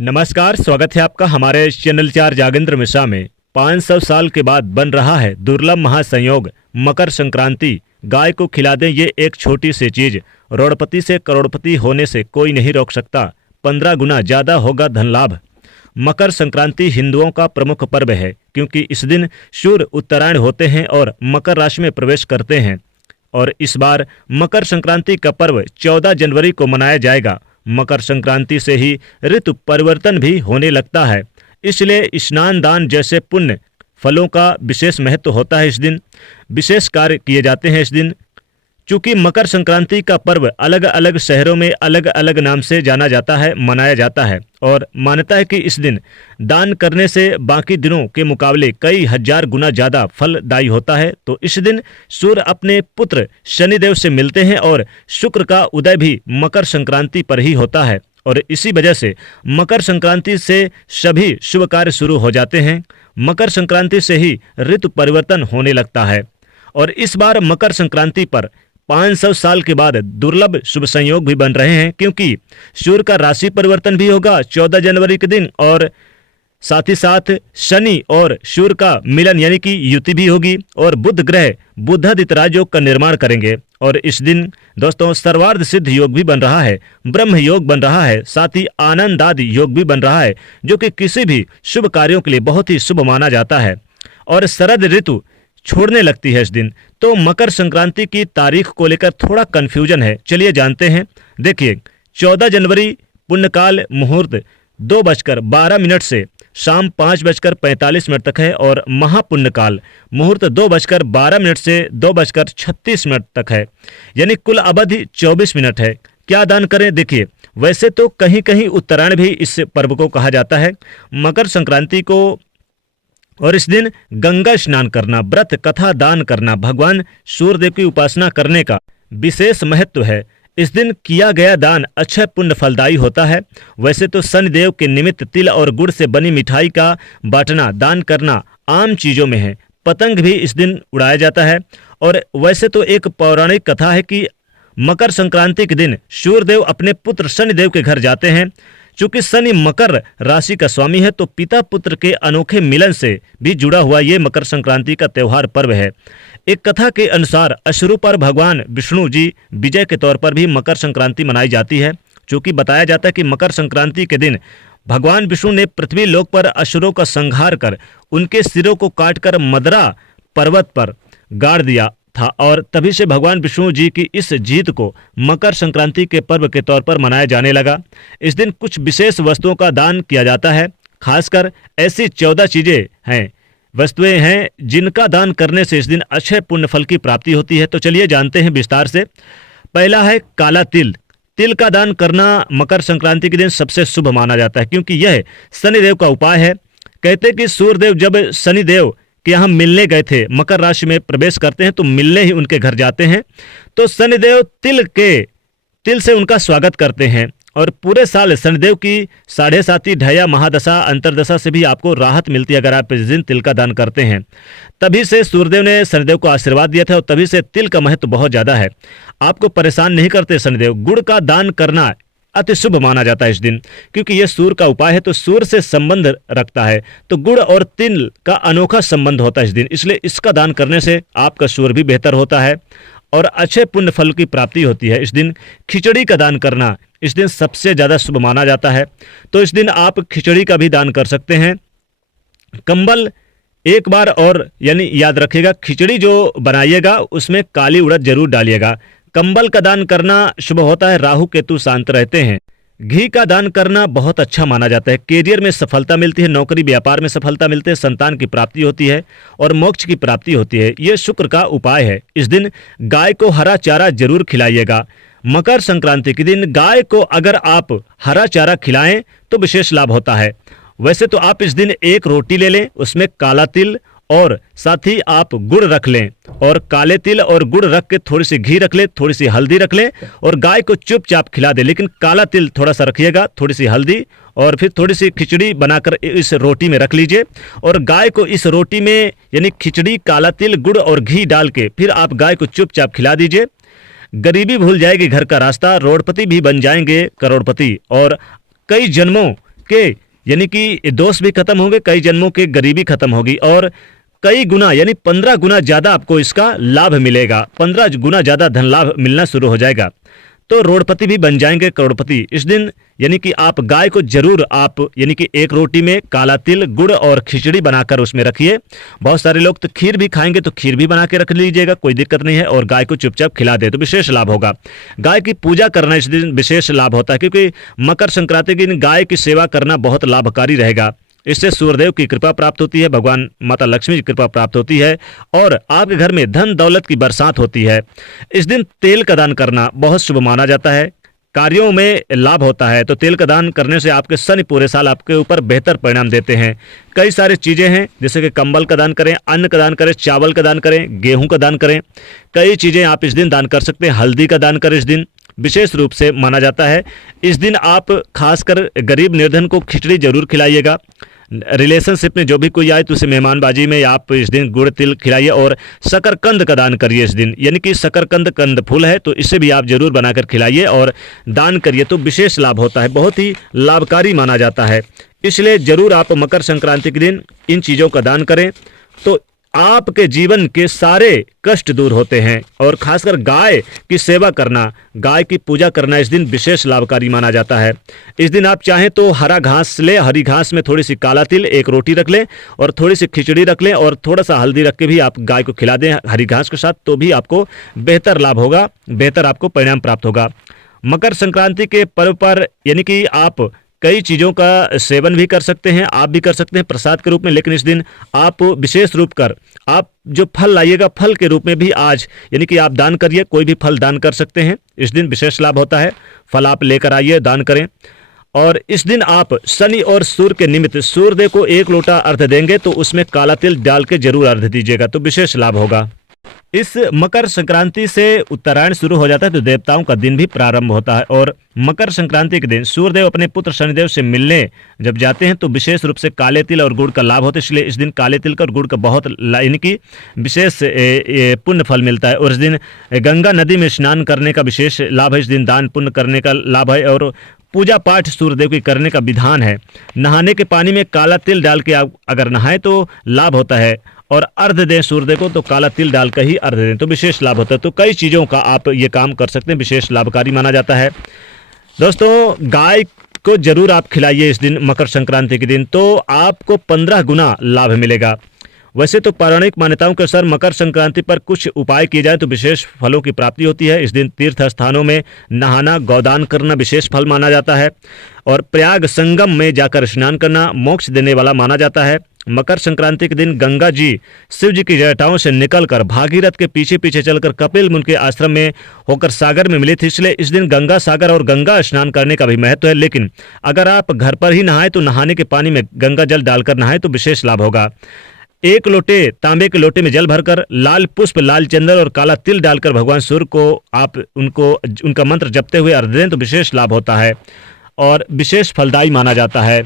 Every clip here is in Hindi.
नमस्कार, स्वागत है आपका हमारे चैनल 4 जागेंद्र मिश्रा में। 500 साल के बाद बन रहा है दुर्लभ महासंयोग मकर संक्रांति। गाय को खिला दें ये एक छोटी सी चीज, रोड़पति से करोड़पति होने से कोई नहीं रोक सकता। 15 गुना ज्यादा होगा धन लाभ। मकर संक्रांति हिंदुओं का प्रमुख पर्व है क्योंकि इस दिन सूर्य उत्तरायण होते हैं और मकर राशि में प्रवेश करते हैं। और इस बार मकर संक्रांति का पर्व 14 जनवरी को मनाया जाएगा। मकर संक्रांति से ही ऋतु परिवर्तन भी होने लगता है, इसलिए स्नान दान जैसे पुण्य फलों का विशेष महत्व होता है। इस दिन विशेष कार्य किए जाते हैं। इस दिन चूंकि मकर संक्रांति का पर्व अलग अलग शहरों में अलग अलग नाम से जाना जाता है, मनाया जाता है और मान्यता है कि इस दिन दान करने से बाकी दिनों के मुकाबले कई हजार गुना ज्यादा फलदायी होता है। तो इस दिन सूर्य अपने पुत्र शनिदेव से मिलते हैं और शुक्र का उदय भी मकर संक्रांति पर ही होता है और इसी वजह से मकर संक्रांति से सभी शुभ कार्य शुरू हो जाते हैं। मकर संक्रांति से ही ऋतु परिवर्तन होने लगता है और इस बार मकर संक्रांति पर 500 साल के बाद दुर्लभ शुभ संयोग भी बन रहे हैं क्योंकि सूर्य का राशि परिवर्तन भी होगा 14 जनवरी के दिन और साथ ही साथ शनि और सूर्य का मिलन यानी कि युति भी होगी और बुध ग्रह बुधादित्य राजयोग का निर्माण करेंगे। और इस दिन दोस्तों सर्वार्थ सिद्ध योग भी बन रहा है, ब्रह्म योग बन रहा है, साथ ही आनंद आदि योग भी बन रहा है जो कि किसी भी शुभ कार्यों के लिए बहुत ही शुभ माना जाता है। और शरद ऋतु छोड़ने लगती है इस दिन। तो मकर संक्रांति की तारीख को लेकर थोड़ा कंफ्यूजन है, चलिए जानते हैं। देखिए 14 जनवरी पुण्यकाल मुहूर्त 2:12 से शाम 5:45 तक है और महापुण्यकाल मुहूर्त 2:12 से 2:36 तक है, यानी कुल अवधि 24 मिनट है। क्या दान करें? देखिए वैसे तो कहीं कहीं उत्तरायण भी इस पर्व को कहा जाता है, मकर संक्रांति को, और इस दिन गंगा स्नान करना, व्रत कथा दान करना, भगवान सूर्यदेव की उपासना करने का विशेष महत्व है। इस दिन किया गया दान अक्षय पुण्य फलदायी होता है। वैसे तो शनिदेव के निमित्त तिल और गुड़ से बनी मिठाई का बांटना, दान करना आम चीजों में है। पतंग भी इस दिन उड़ाया जाता है और वैसे तो एक पौराणिक कथा है कि मकर संक्रांति के दिन सूर्यदेव अपने पुत्र शनिदेव के घर जाते हैं। चूंकि शनि मकर राशि का स्वामी है तो पिता पुत्र के अनोखे मिलन से भी जुड़ा हुआ ये मकर संक्रांति का त्योहार पर्व है। एक कथा के अनुसार असुरों पर भगवान विष्णु जी विजय के तौर पर भी मकर संक्रांति मनाई जाती है। चूंकि बताया जाता है कि मकर संक्रांति के दिन भगवान विष्णु ने पृथ्वी लोक पर असुरों का संहार कर उनके सिरों को काटकर मदरा पर्वत पर गाड़ दिया था और तभी से भगवान विष्णु जी की इस जीत को मकर संक्रांति के पर्व के तौर पर मनाया जाने लगा। इस दिन कुछ विशेष वस्तुओं का दान किया जाता है, खासकर ऐसी 14 चीजें हैं, वस्तुएं हैं जिनका दान करने से इस दिन अक्षय पुण्य फल की प्राप्ति होती है। तो चलिए जानते हैं विस्तार से। पहला है काला तिल। तिल का दान करना मकर संक्रांति के दिन सबसे शुभ माना जाता है क्योंकि यह शनिदेव का उपाय है। कहते हैं कि सूर्यदेव जब शनिदेव कि हम मिलने गए थे, मकर राशि में प्रवेश करते हैं तो मिलने ही उनके घर जाते हैं, तो शनिदेव तिल से उनका स्वागत करते हैं और पूरे साल शनिदेव की 7.5 ढया महादशा अंतरदशा से भी आपको राहत मिलती है अगर आप इस दिन तिल का दान करते हैं। तभी से सूर्यदेव ने शनिदेव को आशीर्वाद दिया था और तभी से तिल का महत्व बहुत ज्यादा है। आपको परेशान नहीं करते शनिदेव। गुड़ का दान करना अति शुभ माना जाता है इस दिन क्योंकि यह सूर्य का उपाय है तो सूर्य से संबंध रखता है, तो गुड़ और तिल का अनोखा संबंध होता है इस दिन, इसलिए इसका दान करने से आपका सूर्य भी बेहतर होता है और अच्छे पुण्य फल की प्राप्ति होती है। इस दिन खिचड़ी का दान करना इस दिन सबसे ज्यादा शुभ माना जाता है, तो इस दिन आप खिचड़ी का भी दान कर सकते हैं। कंबल एक बार और यानी याद रखिएगा, खिचड़ी जो बनाइएगा उसमें काली उड़द जरूर डालिएगा। कंबल का दान करना शुभ होता है, राहु केतु शांत रहते हैं। घी का दान करना बहुत अच्छा माना जाता है, कैरियर में सफलता मिलती है, नौकरी व्यापार में सफलता मिलती है, संतान की प्राप्ति होती है और मोक्ष की प्राप्ति होती है। ये शुक्र का उपाय है। इस दिन गाय को हरा चारा जरूर खिलाइएगा। मकर संक्रांति के दिन गाय को अगर आप हरा चारा खिलाएं तो विशेष लाभ होता है। वैसे तो आप इस दिन एक रोटी ले लें, उसमें काला तिल और साथ ही आप गुड़ रख लें और काले तिल और गुड़ रख के थोड़ी सी घी रख लें, थोड़ी सी हल्दी रख लें और गाय को चुपचाप खिला दें। लेकिन काला तिल थोड़ा सा रखिएगा, थोड़ी सी हल्दी और फिर थोड़ी सी खिचड़ी बनाकर इस रोटी में रख लीजिए और गाय को इस रोटी में यानी खिचड़ी, काला तिल, गुड़ और घी डाल के फिर आप गाय को चुपचाप खिला दीजिए। गरीबी भूल जाएगी घर का रास्ता, रोडपति भी बन जाएंगे करोड़पति और कई जन्मों आपके यानी कि दोष भी खत्म होंगे, कई जन्मों की गरीबी खत्म होगी और कई गुना यानी 15 गुना ज्यादा आपको इसका लाभ मिलेगा, 15 गुना ज्यादा धन लाभ मिलना शुरू हो जाएगा। तो रोडपति भी बन जाएंगे करोड़पति इस दिन। यानी कि आप गाय को जरूर आप यानी कि एक रोटी में काला तिल, गुड़ और खिचड़ी बनाकर उसमें रखिए। बहुत सारे लोग तो खीर भी खाएंगे, तो खीर भी बना के रख लीजिएगा, कोई दिक्कत नहीं है। और गाय को चुपचाप खिला दे तो विशेष लाभ होगा। गाय की पूजा करना इस दिन विशेष लाभ होता है, क्योंकि मकर संक्रांति के दिन गाय की सेवा करना बहुत लाभकारी रहेगा। इससे सूर्यदेव की कृपा प्राप्त होती है, भगवान माता लक्ष्मी की कृपा प्राप्त होती है और आपके घर में धन दौलत की बरसात होती है। इस दिन तेल का दान करना बहुत शुभ माना जाता है, कार्यों में लाभ होता है। तो तेल का दान करने से आपके शनि पूरे साल आपके ऊपर बेहतर परिणाम देते हैं। कई सारी चीजें हैं, जैसे कि कंबल का दान करें, अन्न का दान करें, चावल का दान करें, गेहूं का दान करें, कई चीजें आप इस दिन दान कर सकते हैं। हल्दी का दान करें, इस दिन विशेष रूप से माना जाता है। इस दिन आप खासकर गरीब निर्धन को खिचड़ी जरूर खिलाइएगा। रिलेशनशिप में जो भी कोई आए तो उसे मेहमानबाजी में आप इस दिन गुड़ तिल खिलाइए और शकरकंद का दान करिए इस दिन। यानी कि शकरकंद कंद फूल है, तो इसे भी आप जरूर बनाकर खिलाइए और दान करिए, तो विशेष लाभ होता है, बहुत ही लाभकारी माना जाता है। इसलिए जरूर आप मकर संक्रांति के दिन इन चीज़ों का दान करें, तो आपके जीवन के सारे कष्ट दूर होते हैं। और खासकर गाय की सेवा करना, गाय की पूजा करना इस दिन विशेष लाभकारी माना जाता है। इस दिन आप चाहें तो हरा घास ले, हरी घास में थोड़ी सी काला तिल, एक रोटी रख लें और थोड़ी सी खिचड़ी रख लें और थोड़ा सा हल्दी रख के भी आप गाय को खिला दें हरी घास के साथ, तो भी आपको बेहतर लाभ होगा, बेहतर आपको परिणाम प्राप्त होगा। मकर संक्रांति के पर्व पर यानी कि आप कई चीज़ों का सेवन भी कर सकते हैं, आप भी कर सकते हैं प्रसाद के रूप में, लेकिन इस दिन आप विशेष रूप कर आप जो फल लाइएगा, फल के रूप में भी आज यानी कि आप दान करिए, कोई भी फल दान कर सकते हैं। इस दिन विशेष लाभ होता है, फल आप लेकर आइए, दान करें। और इस दिन आप शनि और सूर्य के निमित्त सूर्यदेव को 1 लोटा अर्घ देंगे, तो उसमें काला तिल डाल के जरूर अर्घ दीजिएगा, तो विशेष लाभ होगा। इस मकर संक्रांति से उत्तरायण शुरू हो जाता है, तो देवताओं का दिन भी प्रारंभ होता है। और मकर संक्रांति के दिन सूर्यदेव अपने पुत्र शनिदेव से मिलने जब जाते हैं, तो विशेष रूप से काले तिल और गुड़ का लाभ होता है। इसलिए इस दिन काले तिल का और गुड़ का बहुत यानी कि विशेष पुण्य फल मिलता है। और इस दिन गंगा नदी में स्नान करने का विशेष लाभ है, इस दिन दान पुण्य करने का लाभ है और पूजा पाठ सूर्यदेव की करने का विधान है। नहाने के पानी में काला तिल डाल के आप अगर नहाएं तो लाभ होता है, और अर्घ दें सूर्यदेव को तो काला तिल डालकर ही अर्घ दें, तो विशेष लाभ होता है। तो कई चीज़ों का आप ये काम कर सकते हैं, विशेष लाभकारी माना जाता है। दोस्तों, गाय को जरूर आप खिलाइए इस दिन मकर संक्रांति के दिन, तो आपको 15 गुना लाभ मिलेगा। वैसे तो पौराणिक मान्यताओं के अनुसार मकर संक्रांति पर कुछ उपाय किए जाए तो विशेष फलों की प्राप्ति होती है। इस दिन तीर्थ स्थानों में नहाना, गौदान करना विशेष फल माना जाता है और प्रयाग संगम में जाकर स्नान करना मोक्ष देने वाला माना जाता है। मकर संक्रांति के दिन गंगा जी शिव जी की जटाओं से निकलकर भागीरथ के पीछे पीछे चलकर कपिल मुनि के आश्रम में होकर सागर में मिली थी, इसलिए इस दिन गंगा सागर और गंगा स्नान करने का भी महत्व है। लेकिन अगर आप घर पर ही नहाएं तो नहाने के पानी में गंगा जल डालकर नहाएं तो विशेष लाभ होगा। 1 लोटे तांबे के लोटे में जल भरकर लाल पुष्प, लाल चंदन और काला तिल डालकर भगवान सूर्य को आप उनका मंत्र जपते हुए अर्घ दें तो विशेष लाभ होता है और विशेष फलदायी माना जाता है।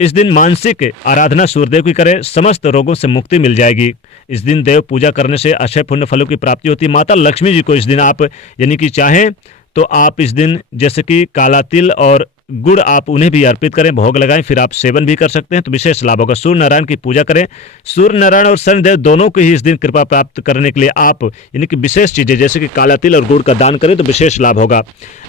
इस दिन मानसिक आराधना सूर्यदेव की करें, समस्त रोगों से मुक्ति मिल जाएगी। इस दिन देव पूजा करने से अक्षय पुण्य फलों की प्राप्ति होती है। माता लक्ष्मी जी को इस दिन आप यानी कि चाहें तो आप इस दिन जैसे कि काला तिल और गुड़ आप उन्हें भी अर्पित करें, भोग लगाएं, फिर आप सेवन भी कर सकते हैं तो विशेष लाभ होगा। सूर्य नारायण की पूजा करें, सूर्य नारायण और शनिदेव दोनों को ही इस दिन कृपा प्राप्त करने के लिए आप यानी कि विशेष चीजें जैसे कि काला तिल और गुड़ का दान करें तो विशेष लाभ होगा।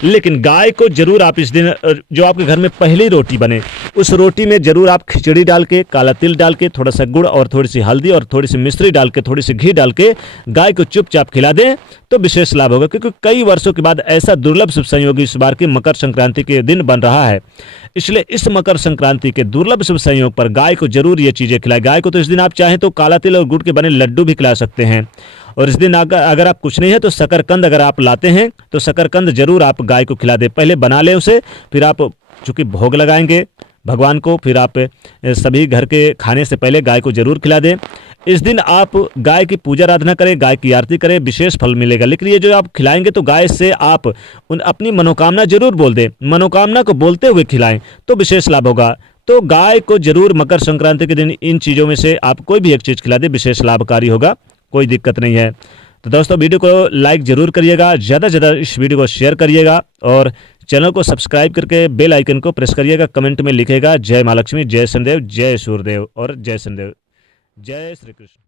लेकिन गाय को जरूर आप इस दिन जो आपके घर में पहली रोटी बने उस रोटी में जरूर आप खिचड़ी डाल के, काला तिल डाल के, थोड़ा सा गुड़ और थोड़ी सी हल्दी और थोड़ी सी मिश्री डाल के, थोड़ी सी घी डाल के गाय को चुपचाप खिला दें तो विशेष लाभ होगा। क्योंकि कई वर्षों के बाद ऐसा दुर्लभ शुभ संयोग इस बार की मकर संक्रांति के दिन बन रहा है, इसलिए इस मकर संक्रांति के दुर्लभ शुभ संयोग पर गाय को जरूर ये चीजें खिलाएं। गाय को तो इस दिन आप चाहें तो काला तिल और गुड़ के बने लड्डू भी खिला सकते हैं। और इस दिन अगर आप कुछ नहीं है तो शकरकंद अगर आप लाते हैं तो शकरकंद जरूर आप गाय को खिला दें। पहले बना लें उसे, फिर आप चूंकि भोग लगाएंगे भगवान को, फिर आप सभी घर के खाने से पहले गाय को जरूर खिला दें। इस दिन आप गाय की पूजा आराधना करें, गाय की आरती करें, विशेष फल मिलेगा। लेकिन ये जो आप खिलाएंगे तो गाय से आप अपनी मनोकामना जरूर बोल दें, मनोकामना को बोलते हुए खिलाएं तो विशेष लाभ होगा। तो गाय को जरूर मकर संक्रांति के दिन इन चीज़ों में से आप कोई भी एक चीज़ खिला दें, विशेष लाभकारी होगा, कोई दिक्कत नहीं है। तो दोस्तों वीडियो को लाइक जरूर करिएगा, ज़्यादा से ज़्यादा इस वीडियो को शेयर करिएगा और चैनल को सब्सक्राइब करके बेल आइकन को प्रेस करिएगा। कमेंट में लिखेगा जय माँ लक्ष्मी, जय शनिदेव, जय सूर्यदेव और जय शनिदेव। जय श्री कृष्ण।